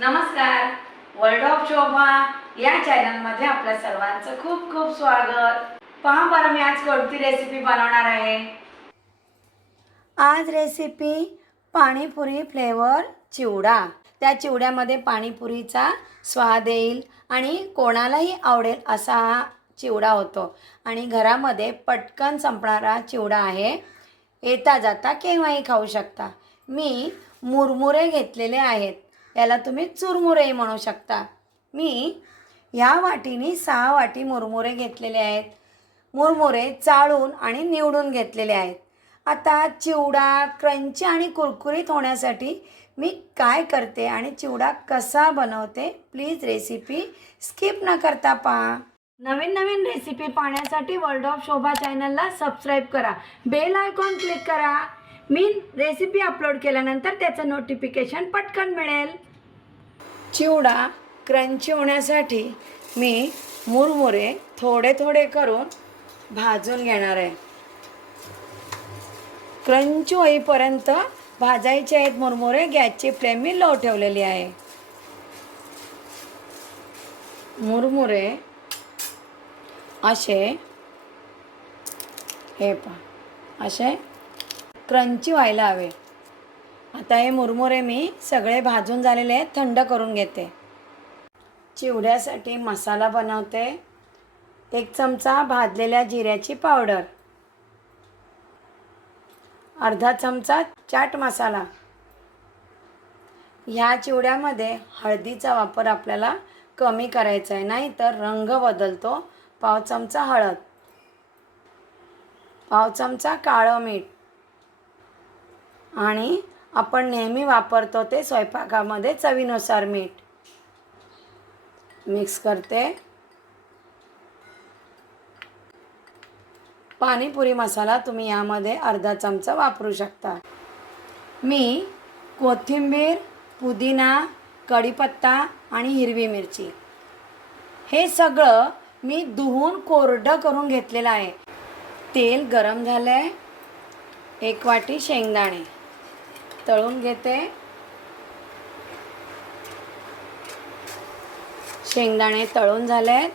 नमस्कार. World of शोभा या चॅनलमध्ये आपल्या सर्वांचं खूप खूप स्वागत. पहा बरं मी आज कोणती रेसिपी बनवणार आहे. आज रेसिपी पाणीपुरी फ्लेवर चिवडा. त्या चिवड्यामध्ये पाणीपुरीचा स्वाद येईल आणि कोणालाही आवडेल असा हा चिवडा होतो. आणि घरामध्ये पटकन संपणारा चिवडा आहे. येता जाता केव्हाही खाऊ शकता. मी मुरमुरे घेतलेले आहेत. याला तुम्ही चुरमुरेही म्हणू शकता. मी ह्या वाटीने सहा वाटी मुरमुरे घेतलेले आहेत. मुरमुरे चाळून आणि निवडून घेतलेले आहेत. आता चिवडा क्रंची आणि कुरकुरीत होण्यासाठी मी काय करते आणि चिवडा कसा बनवते प्लीज रेसिपी स्किप न करता पहा. नवीन नवीन रेसिपी पाहण्यासाठी वर्ल्ड ऑफ शोभा चॅनलला सबस्क्राईब करा. बेल आयकॉन क्लिक करा. मी रेसिपी अपलोड केल्यानंतर त्याचं नोटिफिकेशन पटकन मिळेल. चिवडा क्रंची होण्यासाठी मी मुरमुरे थोडे थोडे करून भाजून घेणार आहे. क्रंच होईपर्यंत भाजायचे आहेत मुरमुरे गॅसची फ्लेम मी लो ठेवलेली आहे. मुरमुरे असे हे पहा असे क्रंची व्हायला हवे. आता हे मुरमुरे मी सगळे भाजून झालेले आहेत थंड करून घेते. चिवड्यासाठी मसाला बनवते. एक चमचा भाजलेल्या जिऱ्याची पावडर. अर्धा चमचा चाट मसाला. ह्या चिवड्यामध्ये हळदीचा वापर आपल्याला कमी करायचा आहे नाही तर रंग बदलतो. पाव चमचा हळद. पाव चमचा काळं मीठ. आणि आपण नेहमी वापरतो ते स्वयंपाकामध्ये चवीनुसार मीठ. मिक्स करते. पाणीपुरी मसाला तुम्ही यामध्ये अर्धा चमचा वापरू शकता. मी कोथिंबीर पुदिना कढीपत्ता आणि हिरवी मिरची. हे सगळं मी धुवून कोरडं करून घेतलेलं आहे. तेल गरम झालं आहे एक वाटी शेंगदाणे. तळून घेते. शेंगदाणे तळून झालेत.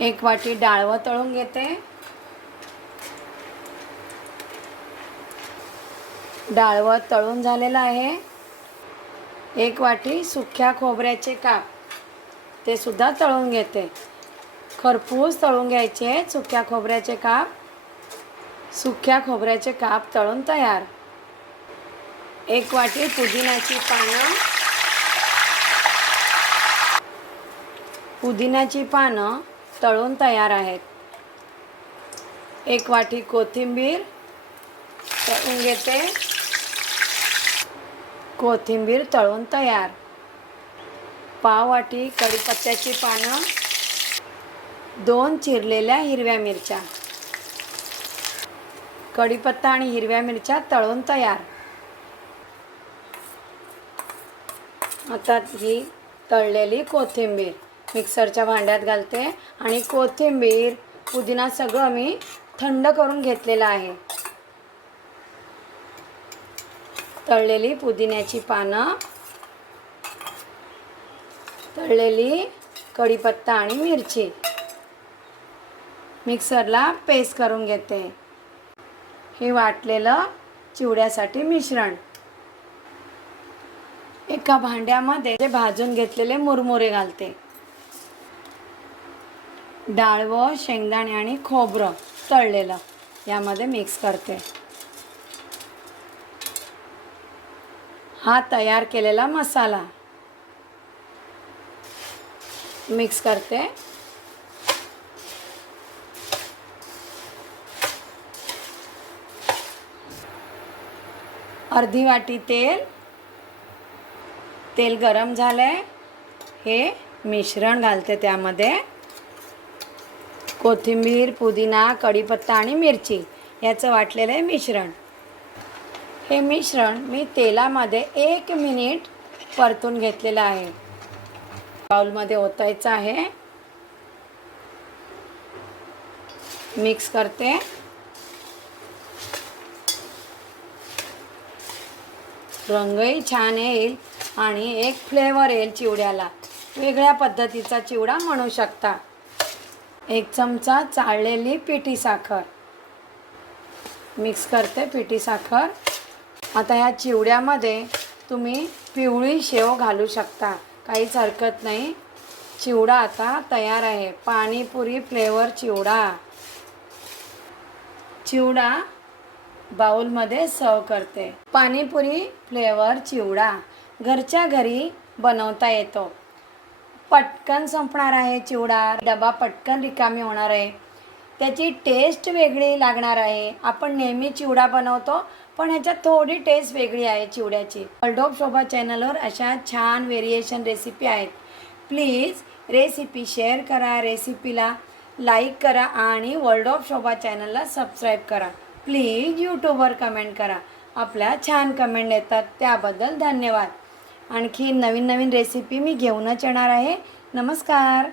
एक वाटी डाळवं तळून घेते. डाळवं तळून झालेलं आहे. एक वाटी सुक्या खोबऱ्याचे काप ते सुद्धा तळून घेते. खरपूस तळून घ्यायचे सुक्या खोबऱ्याचे काप. सुक्या खोबऱ्याचे काप तळून तयार. एक वाटी पुदिन्याची पानं. पुदिन्याची पानं तळून तयार आहेत. एक वाटी कोथिंबीर तळून घेते. कोथिंबीर तळून तयार. पाव वाटी कढीपत्त्याची पानं. दोन चिरलेल्या हिरव्या मिरच्या. कढीपत्ता आणि हिरव्या मिरच्या तळून तयार. आता ही तळलेली कोथिंबीर. मिक्सरच्या भांड्यात घालते आणि कोथिंबीर पुदिना सगळं मी थंड करून घेतलेलं आहे. तळलेली पुदिन्याची पानं तळलेली कढीपत्ता आणि मिरची. मिक्सरला पेस्ट करून घेते. हे वाटलेलं चिवड्यासाठी मिश्रण. एका भांड्यामध्ये ते भाजून घेतलेले मुरमुरे घालते. डाळवं शेंगदाणे आणि खोबरं तळलेलं यामध्ये मिक्स करते. हा तयार केलेला मसाला मिक्स करते. अर्धी वाटी तेल. तेल गरम झालं आहे हे मिश्रण घालते त्यामध्ये. कोथिंबीर पुदिना कढीपत्ता आणि मिरची याचं वाटलेलं आहे मिश्रण. हे मिश्रण मी तेलामध्ये एक मिनिट परतून घेतलेलं आहे. बाउलमध्ये ओतायचं आहे. मिक्स करते. रंगही छान येईल आणि एक फ्लेवर येईल चिवड्याला. वेगळ्या पद्धतीचा चिवडा म्हणू शकता. एक चमचा चाळलेली पिठी साखर. मिक्स करते पिठी साखर. आता ह्या चिवड्यामध्ये तुम्ही पिवळी शेव घालू शकता. काहीच हरकत नाही. चिवडा आता तयार आहे. पाणीपुरी फ्लेवर चिवडा. चिवडा बाउलमध्ये सर्व करते. पाणीपुरी फ्लेवर चिवडा घरच्या घरी बनवता येतो. पटकन संपणार आहे चिवडा. डबा पटकन रिकामी होणार आहे. त्याची टेस्ट वेगळी लागणार आहे. आपण नेहमी चिवडा बनवतो पण ह्याच्यात थोडी टेस्ट वेगळी आहे चिवड्याची. वर्ल्ड शोभा चॅनलवर अशा छान व्हेरिएशन रेसिपी आहेत. प्लीज रेसिपी शेअर करा रेसिपीला लाईक करा आणि वर्ल्ड ऑफ शोभा चॅनलला सबस्क्राईब करा. प्लीज यूट्यूबवर कमेंट करा. आपल्या छान कमेंट येतात त्याबद्दल धन्यवाद. आणखी नवीन नवीन रेसिपी मी घेऊनच येणार आहे. नमस्कार.